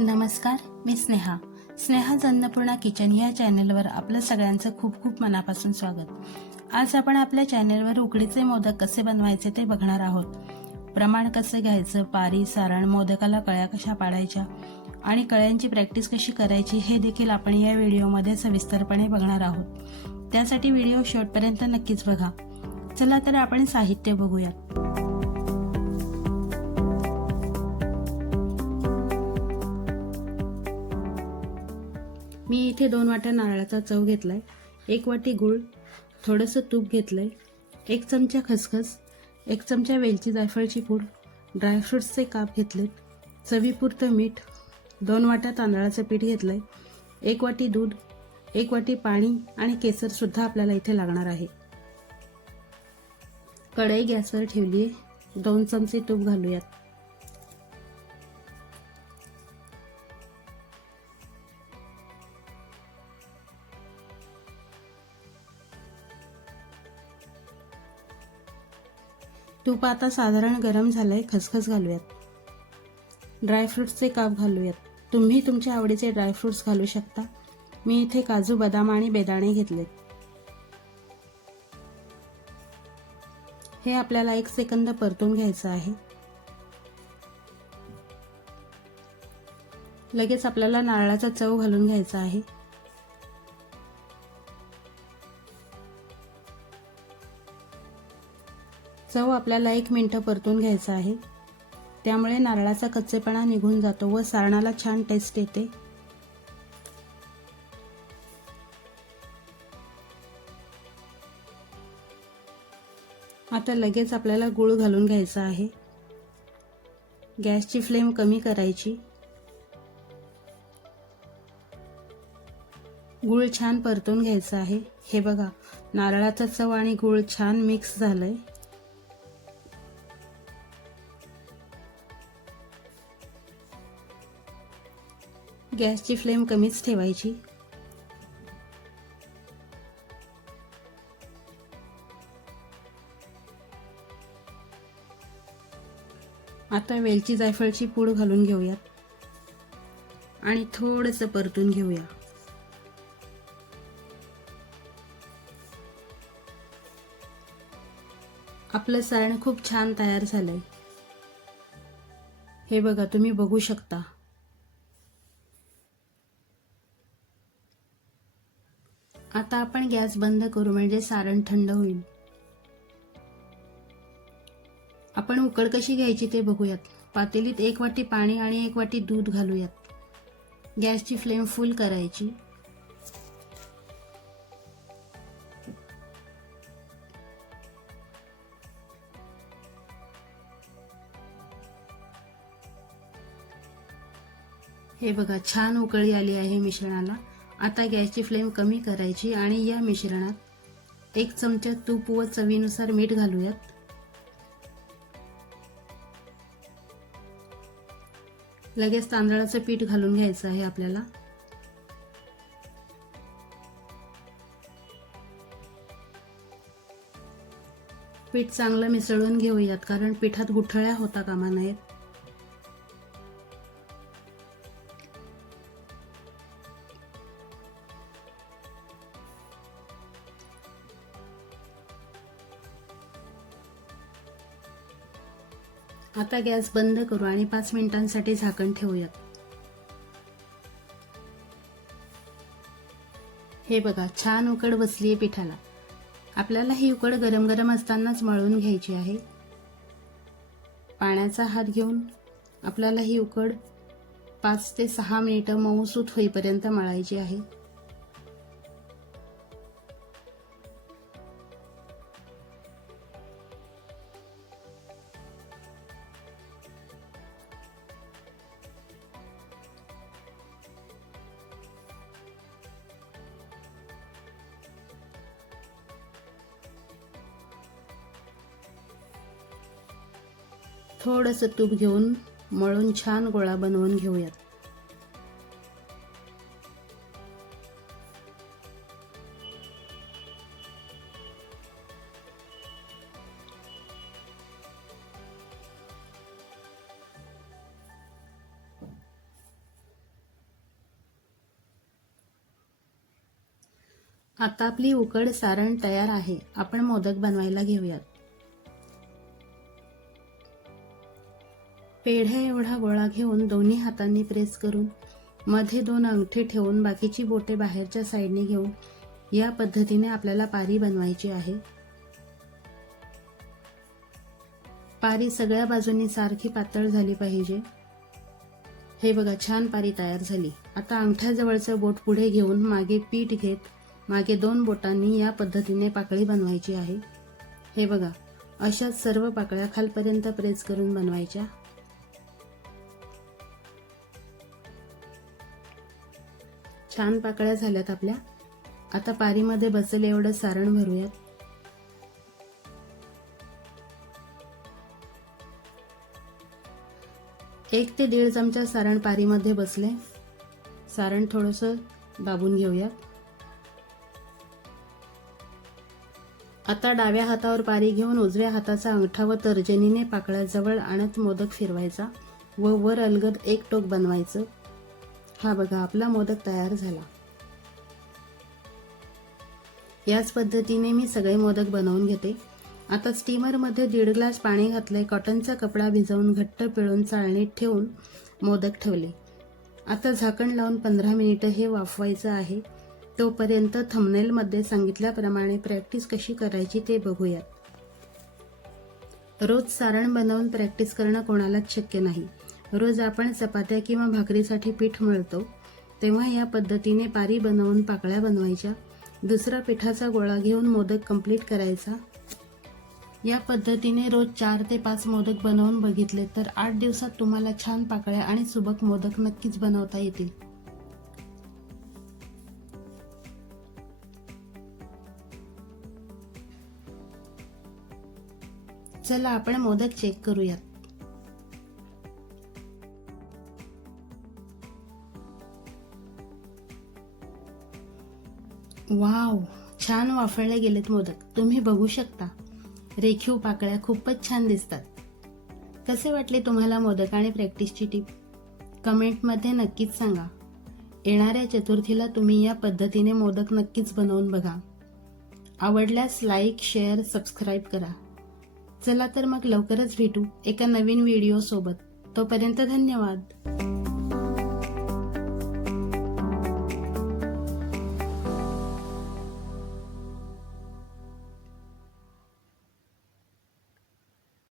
नमस्कार मी स्नेहा. स्नेहा अन्नपूर्णा किचन या चॅनेलवर आपलं सगळ्यांचं खूप खूप मनापासून स्वागत. आज आपण आपल्या चॅनेलवर उकडीचे मोदक कसे बनवायचे ते बघणार आहोत. प्रमाण कसे घ्यायचं पारी सारण मोदकाला कळ्या कशा पाडायच्या आणि कळ्यांची प्रॅक्टिस कशी करायची हे देखील आपण या व्हिडिओमध्ये सविस्तरपणे बघणार आहोत. त्यासाठी व्हिडिओ शेवटपर्यंत नक्कीच बघा. चला तर आपण साहित्य बघूयात. मी इथे दोन वाट्या नारळाचा चव घेतलाय. एक वाटी गूळ थोडंसं तूप घेतलंय. एक चमचा खसखस एक चमचा वेलची जायफळची पूड ड्रायफ्रुट्सचे काप घेतलेत. चवीपुरतं मीठ दोन वाट्या तांदळाचं पीठ घेतलंय. एक वाटी दूध एक वाटी पाणी आणि केसरसुद्धा आपल्याला इथे लागणार आहे. कढई गॅसवर ठेवली आहे दोन चमचे तूप घालूयात. तूप आता साधारण गरम झालंय खसखस घालूयात. ड्रायफ्रुट्सचे काप घालूयात. तुम्ही तुमच्या आवडीचे ड्रायफ्रुट्स घालू शकता. मी इथे काजू बदाम आणि बेदाणे घेतलेत. हे आपल्याला एक सेकंद परतून घ्यायचं आहे. लगेच आपल्याला नारळाचा चव घालून घ्यायचा आहे. चव आपल्याला एक मिनटं परतून घ्यायचं आहे. त्यामुळे नारळाचा कच्चेपणा निघून जातो व सारणाला छान टेस्ट येते. आता लगेच आपल्याला गूळ घालून घ्यायचा आहे. गॅसची फ्लेम कमी करायची. गूळ छान परतून घ्यायचं आहे. हे बघा नारळाचा चव आणि गूळ छान मिक्स झालं आहे गॅसची फ्लेम कमीच ठेवायची. आता वेलची जायफळची पूड घालून घेऊयात. आणि थोडंसं परतून घेऊया. आपलं सारण खूप छान तयार झालंय. हे बघा तुम्ही बघू शकता. आता आपण गॅस बंद करू म्हणजे सारण थंड होईल. आपण उकड कशी घ्यायची ते बघूयात. पातेलीत एक वाटी पाणी आणि एक वाटी दूध घालूयात. गॅसची फ्लेम फुल करायची. हे बघा छान उकळी आली आहे मिश्रणाला. आता गॅसची फ्लेम कमी करायची आणि या मिश्रणात एक चमचा तूप व चवीनुसार मीठ घालूयात. लगेच तांदळाचं पीठ घालून घ्यायचं आहे आपल्याला. पीठ चांगलं मिसळून घेऊयात कारण पिठात गुठळ्या होता कामा नयेत. आता गॅस बंद करू आणि पाच मिनिटांसाठी झाकण ठेवूयात. हे बघा छान उकड बसली आहे पिठाला. आपल्याला ही उकड गरम गरम असतानाच मळून घ्यायची आहे. पाण्याचा हात घेऊन आपल्याला ही उकड पाच ते सहा मिनिटं मऊसूत होईपर्यंत मळायची आहे. थोडंसं तूप घेऊन मळून छान गोळा बनवून घेऊयात. आता आपली उकड सारण तयार आहे. आपण मोदक बनवायला घेऊयात. पेढ्या एवढा गोळा घेऊन दोन्ही हातांनी प्रेस करून मध्ये दोन अंगठे ठेवून बाकीची बोटे बाहेरच्या साईडने घेऊन या पद्धतीने आपल्याला पारी बनवायची आहे. पारी सगळ्या बाजूंनी सारखी पातळ झाली पाहिजे. हे बघा छान पारी तयार झाली. आता अंगठ्याजवळचं बोट पुढे घेऊन मागे पीठ घेत मागे दोन बोटांनी या पद्धतीने पाकळी बनवायची आहे. हे बघा अशाच सर्व पाकळ्या खालपर्यंत प्रेस करून बनवायच्या. छान पाकळ्या झाल्यात आपल्या. आता पारीमध्ये बसेल एवढं सारण भरूयात. एक ते दीड चमचा सारण पारीमध्ये बसले. सारण थोडंसं दाबून घेऊयात. आता डाव्या हातावर पारी घेऊन उजव्या हाताचा अंगठा व तर्जनीने पाकळ्याजवळ आणत मोदक फिरवायचा व वर अलगद एक टोक बनवायचं. हा बघा आपला मोदक तयार झाला. याच पद्धतीने मी सगळे मोदक बनवून घेते. आता स्टीमरमध्ये दीड ग्लास पाणी घातले कॉटनचा कपडा भिजवून घट्ट पिळून चाळणीत ठेवून मोदक ठेवले. आता झाकण लावून पंधरा मिनिटं हे वाफवायचं आहे. तोपर्यंत थंबनेलमध्ये सांगितल्याप्रमाणे प्रॅक्टिस कशी करायची ते बघूयात. रोज सारण बनवून प्रॅक्टिस करणं कोणालाच शक्य नाही. रोज आपण चपात्या किंवा भाकरीसाठी पीठ मळतो तेव्हा या पद्धतीने पारी बनवून पाकळ्या बनवायच्या. दुसरा पिठाचा गोळा घेऊन मोदक कंप्लीट करायचा. या पद्धतीने रोज चार ते पाच मोदक बनवून बघितले तर आठ दिवसात तुम्हाला छान पाकळ्या आणि सुबक मोदक नक्कीच बनवता येतील. चला आपण मोदक चेक करूयात. वाव छान वाफळले गेलेत मोदक. तुम्ही बघू शकता. रेखीव पाकळ्या खूपच छान दिसतात. कसे वाटले तुम्हाला मोदक आणि प्रॅक्टिसची टीप? कमेंटमध्ये नक्कीच सांगा. येणाऱ्या चतुर्थीला तुम्ही या पद्धतीने मोदक नक्कीच बनवून बघा. आवडल्यास लाईक शेअर सबस्क्राईब करा. चला तर मग लवकरच भेटू एका नवीन व्हिडिओसोबत. तोपर्यंत धन्यवाद.